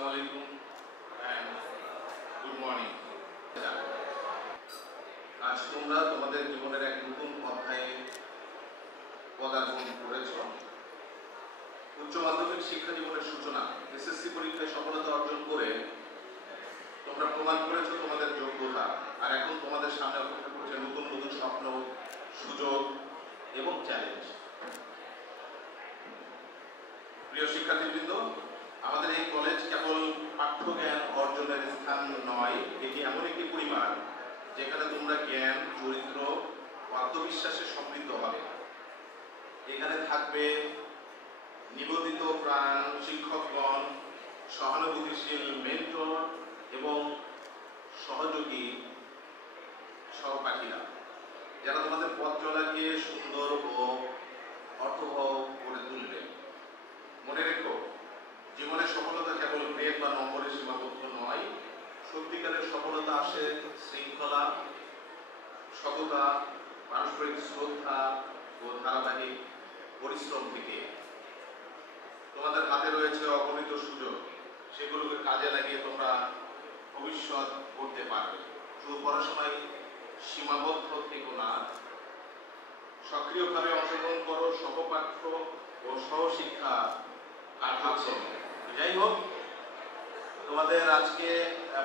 আসসালামু আলাইকুম and good morning. আজ তোমরা তোমাদের জীবনের এক নতুন অধ্যায়ে পদার্পণ করেছ। উচ্চ মাধ্যমিক শিক্ষা জীবনের সূচনা, এসএসসি পরীক্ষায় সফলতা অর্জন করে তোমরা প্রমাণ করেছো তোমাদের যোগ্যতা। আর এখন তোমাদের সামনে অপেক্ষা করছে নতুন নতুন স্বপ্ন, সুযোগ এবং চ্যালেঞ্জ। প্রিয় শিক্ষার্থীবৃন্দ, আমাদের এই কলেজ কেবল পাঠ্যজ্ঞান অর্জনের স্থান নয়, এটি এমন একটি পরিবার যেখানে তোমরা জ্ঞান, চরিত্র ও আত্মবিশ্বাসে সমৃদ্ধ হবে। এখানে থাকবে নিবেদিত প্রাণ শিক্ষকগণ, সহানুভূতিশীল মেন্টর এবং সহযোগী সহপাঠীরা, যারা তোমাদের পথ চলাকে সুন্দর ও অর্থবহ করে তুলবে। মনে রেখো, জীবনের সফলতা কেবল গ্রেড বা নম্বরে সীমাবদ্ধ নয়। সত্যিকারের সফলতা আসে শৃঙ্খলা, সততা, পারস্পরিক শ্রদ্ধা ও ধারাবাহিক পরিশ্রম থেকে। তোমাদের হাতে রয়েছে অগণিত সুযোগ, সেগুলোকে কাজে লাগিয়ে তোমরা ভবিষ্যৎ করতে পারবে। শুধু পড়াশোনায় সীমাবদ্ধ থেকো না, সক্রিয়ভাবে অংশগ্রহণ করো, সহপাঠ্য ও সহশিক্ষা কাটাচ্ছে। যাই হোক, তোমাদের আজকে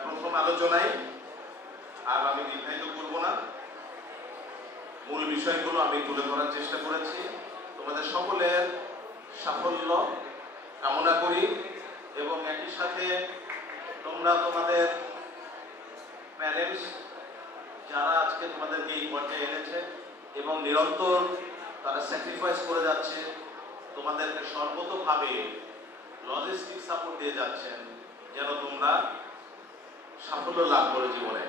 প্রথম আলোচনায় আর আমি দীর্ঘায়িত করব না, মূল বিষয়গুলো আমি তুলে ধরার চেষ্টা করেছি। তোমাদের সকলের সাফল্য কামনা করি এবং একই সাথে তোমরা তোমাদের প্যারেন্টস যারা আজকে তোমাদেরকে এই পর্যায়ে এনেছে এবং নিরন্তর তারা স্যাক্রিফাইস করে যাচ্ছে, তোমাদেরকে সর্বতোভাবে লজিস্টিক সাপোর্ট দিয়ে যাচ্ছেন যেন তোমরা সাফল্য লাভ করো জীবনে।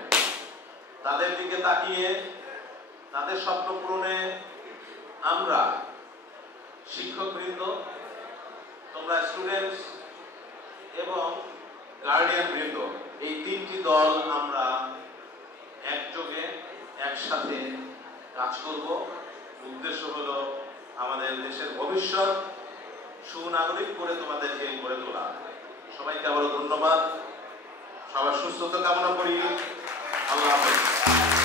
তাদের দিকে তাকিয়ে তাদের স্বপ্ন পূরণে আমরা শিক্ষকবৃন্দ, তোমরা স্টুডেন্টস এবং গার্ডিয়ান বৃন্দ, এই তিনটি দল আমরা একযোগে একসাথে কাজ করব। উদ্দেশ্য হলো আমাদের দেশের ভবিষ্যৎ সুনাগরিক করে তোমাদেরকে গড়ে তোলা। সবাইকে আবারও ধন্যবাদ, সবার সুস্থতা কামনা করি। আল্লাহ হাফেজ।